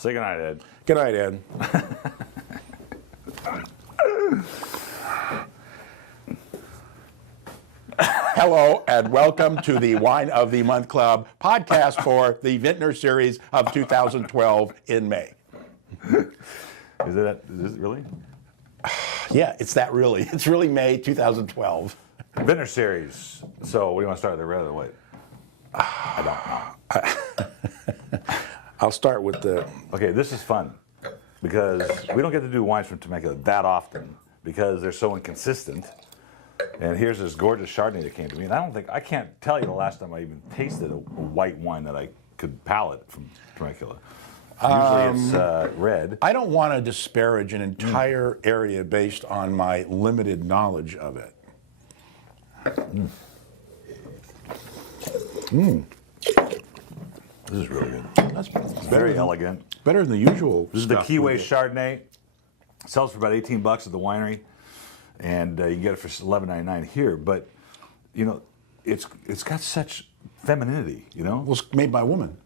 Say goodnight, Ed. Good night, Ed. Hello, and welcome to the Wine of the Month Club podcast for the Vintner series of 2012 in May. Is it really? Yeah, it's that really. It's really May 2012. Vintner series. So, what do you want to start with, the red or the white? I don't know. I'll start with the... Okay, this is fun because we don't get to do wines from Temecula that often because they're so inconsistent. And here's this gorgeous Chardonnay that came to me, and I can't tell you the last time I even tasted a white wine that I could palate from Temecula. Usually it's red. I don't want to disparage an entire area based on my limited knowledge of it. This is really good. That's Very elegant. better than the usual. This is the Keyway Chardonnay. Sells for about $18 at the winery, and you can get it for $11.99 here. But you know, it's got such femininity. You know, Well, it's made by a woman.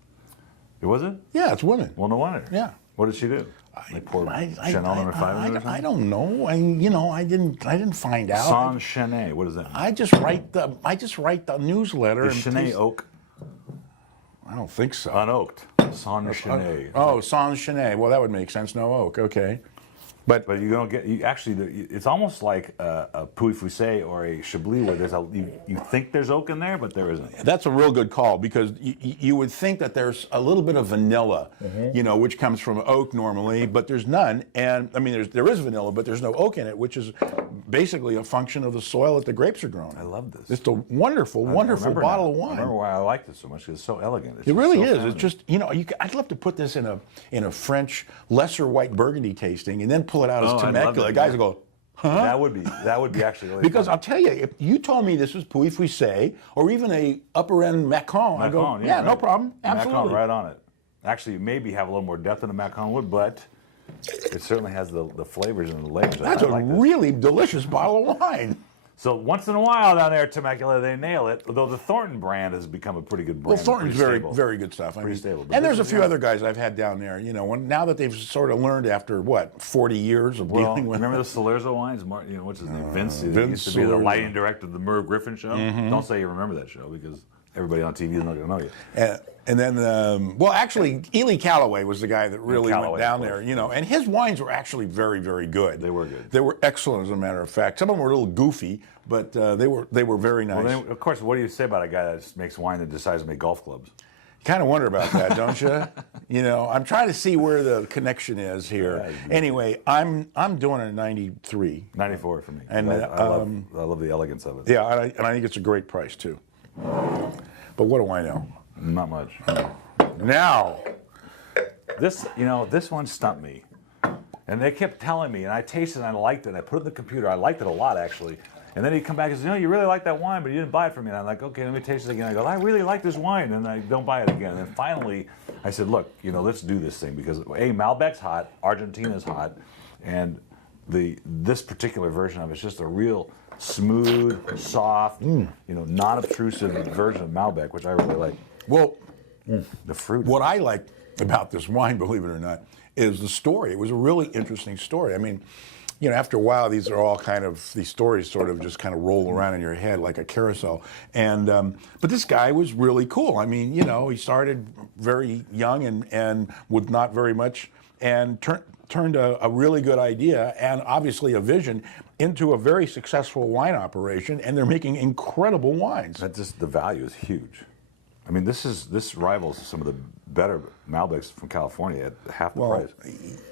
it was it. Yeah, it's women. Well, no wonder. Yeah. What did she do? Like pour Chanel number 5 in it or I something? don't know. I didn't find out. Sans Chenet. What does that mean? I just write the newsletter. Is Chenet oak? I don't think so. Unoaked. Sans Chenet. Oh, Sans Chenet. Well, that would make sense. No oak. Okay. But But you don't get. It's almost like a Puy Fusé or a Chablis, where there's you think there's oak in there, but there isn't. that's a real good call because you would think that there's a little bit of vanilla, which comes from oak normally, but there's none. And I mean, there is vanilla, but there's no oak in it, which is basically a function of the soil that the grapes are grown. I love this. It's a wonderful, wonderful Remember bottle now. of wine. I remember why I like this so much. It's so elegant. It's It just really so is. feminine. It's just I'd love to put this in a French lesser white Burgundy tasting and then pull it out as Oh, I'd love Temecula. that, Guys yeah. will go, That would be actually really because fun. I'll tell you, if you told me this was Puy Fusé or even a upper end Macron, I'd go, Macron, yeah, no right. problem, absolutely. Macron right on it. Actually, maybe have a little more depth than a Macron would, but it certainly has the flavors and the layers. That's I a like this. really delicious bottle of wine. So once in a while down there at Temecula, they nail it. Although the Thornton brand has become a pretty good brand. Well, Thornton's pretty very, stable. very good stuff. Pretty stable. But And there's a this is few young. other guys I've had down there. Now that they've sort of learned after 40 years of Well, dealing with. remember the Salerzo wines? What's his name? Vince. He Vince used to be the Salerzo. lighting director of the Merv Griffin show. Don't say you remember that show because everybody on TV is not going to know you. And then, actually, Ely Calloway was the guy that really went Calloway, down of there, course. and his wines were actually very, very good. They were good. They were excellent, as a matter of fact. Some of them were a little goofy, but they were very nice. Well, then, of course, what do you say about a guy that just makes wine that decides to make golf clubs? You kind of wonder about that, don't you? I'm trying to see where the connection is here. Yeah, Anyway, I'm doing a 93. 94 for me. And, I love the elegance of it. Yeah, and I think it's a great price too. But what do I know? Not much. Now, This one stumped me. And they kept telling me, and I tasted it and I liked it. I put it in the computer. I liked it a lot, actually. And then he'd come back and say, you really like that wine, but you didn't buy it from me. And I'm like, okay, let me taste it again. I go, I really like this wine, and I don't buy it again. And then finally, I said, look, let's do this thing because Malbec's hot, Argentina's hot, and this particular version of it's just a real smooth, soft, non-obtrusive version of Malbec, which I really like. well, The fruit. what I like about this wine, believe it or not, is the story. It was a really interesting story. I mean, after a while, these stories sort of just kind of roll around in your head like a carousel. And but this guy was really cool. I mean, he started very young and with not very much, and turned a really good idea and obviously a vision into a very successful wine operation. And they're making incredible wines. The value is huge. I mean, this rivals some of the better Malbecs from California at half the price.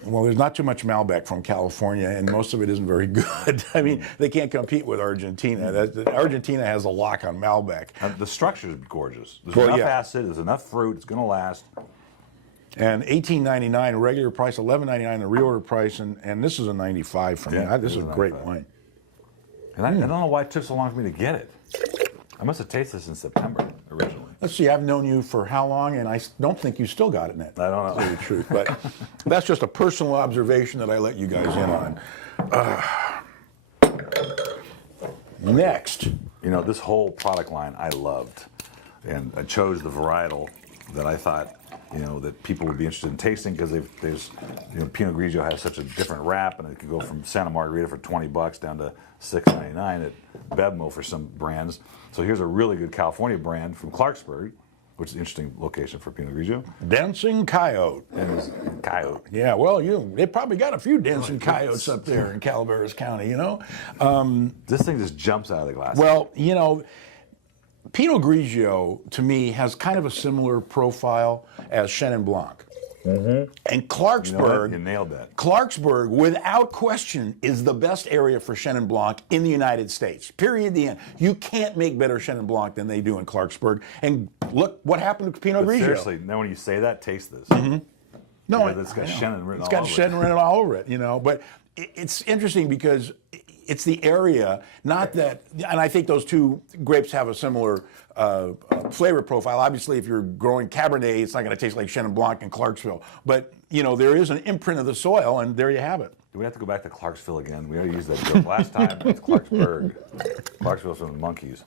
Well, there's not too much Malbec from California, and most of it isn't very good. I mean, they can't compete with Argentina. Argentina has a lock on Malbec. The structure is gorgeous. There's Well, enough yeah. acid. There's enough fruit. It's going to last. And $18.99 regular price, $11.99 the reorder price, and this is a 95 for me. Yeah, This is a this is great 95. wine. And I don't know why it took so long for me to get it. I must have tasted this in September originally. Let's see, I've known you for how long, and I don't think you still got it in it. I don't know. To tell you the truth, but that's just a personal observation that I let you guys in on. Next. This whole product line I loved. And I chose the varietal that I thought that people would be interested in tasting because there's Pinot Grigio has such a different wrap, and it could go from Santa Margarita for $20 down to $6.99 at Bevmo for some brands. So here's a really good California brand from Clarksburg, which is an interesting location for Pinot Grigio. Dancing Coyote. And it's Coyote. Yeah, well, they probably got a few dancing coyotes up there in Calaveras County, This thing just jumps out of the glass. Well, Pinot Grigio, to me, has kind of a similar profile as Chenin Blanc. Mm-hmm. And Clarksburg, you nailed that. Clarksburg, without question, is the best area for Chenin Blanc in the United States. Period. The end. You can't make better Chenin Blanc than they do in Clarksburg. And look what happened to Pinot Grigio. Seriously, now when you say that, taste this. Mm-hmm. No, it's got Chenin written all over it. It's got Chenin written all over it, But it's interesting because it's the area, not that, and I think those two grapes have a similar flavor profile. Obviously, if you're growing Cabernet, it's not going to taste like Chenin Blanc in Clarksville. But, there is an imprint of the soil, and there you have it. Do we have to go back to Clarksville again? We already used that joke last time. It's Clarksburg. Clarksville's from the monkeys.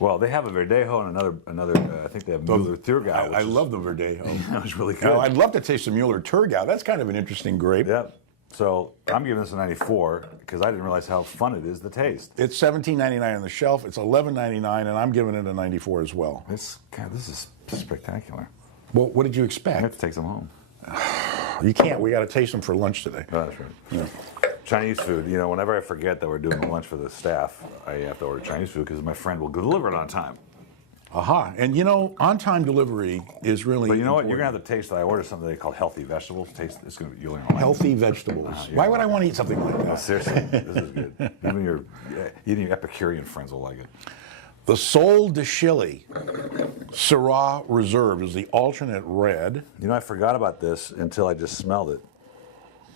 Well, they have a Verdejo and another. I think they have Mueller Thurgau. I love the Verdejo. That was really good. I'd love to taste some Mueller Thurgau. That's kind of an interesting grape. Yep. So I'm giving this a 94 because I didn't realize how fun it is to taste. It's $17.99 on the shelf. It's $11.99, and I'm giving it a 94 as well. This is spectacular. Well, what did you I expect? have to take some home. You can't. We got to taste them for lunch today. Oh, that's right. Yeah. Chinese food. Whenever I forget that we're doing lunch for the staff, I have to order Chinese food because my friend will deliver it on time. Aha. And on-time delivery is really But you know what? important. You're going to have to taste that. I ordered something they call healthy vegetables. Taste. It's going to be. You'll learn. Healthy vegetables. Yeah. Why would I want to eat something like No, that? seriously, this is good. Even your Epicurean friends will like it. The Sol de Chile Syrah Reserve is the alternate red. I forgot about this until I just smelled it.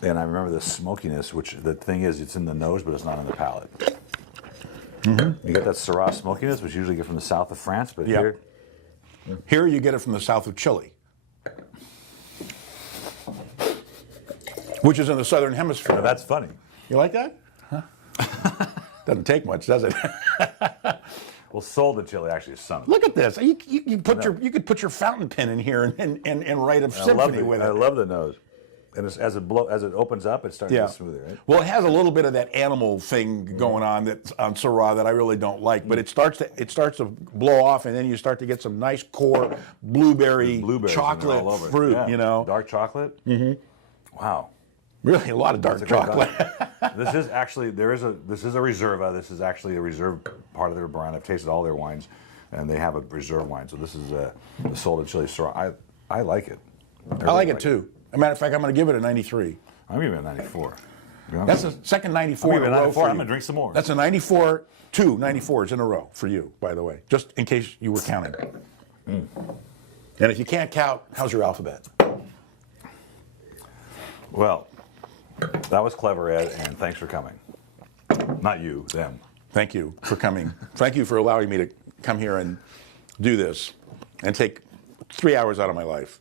And I remember the smokiness, which the thing is, it's in the nose, but it's not on the palate. Mm-hmm. You get that Syrah smokiness, which you usually get from the south of France, but Here you get it from the south of Chile, which is in the southern hemisphere. Now, that's funny. You like that? Huh? Doesn't take much, does it? Well, Sol de Chile actually is sun. Look at this. You could put your fountain pen in here and write a symphony with it. I love the nose. And as it opens up, it starts to get smoother, right? Well, it has a little bit of that animal thing going on that's on Syrah that I really don't like, but it starts to blow off, and then you start to get some nice core blueberries chocolate all over it. fruit. Yeah. Dark chocolate. Mm-hmm. Wow. Really, a lot of dark chocolate. This is actually this is a Reserva. This is actually a reserve part of their brand. I've tasted all their wines, and they have a reserve wine. So this is the Sol de Chile Syrah. I like it. I like it too. As a matter of fact, I'm going to give it a 93. I'm giving it a 94. That's the second 94 in a row. 94. For I'm you. going to drink some more. That's a 94, 2 94s in a row for you, by the way, just in case you were counting. And if you can't count, how's your alphabet? Well, that was clever, Ed, and thanks for coming. Not you, them. Thank you for coming. Thank you for allowing me to come here and do this and take 3 hours out of my life.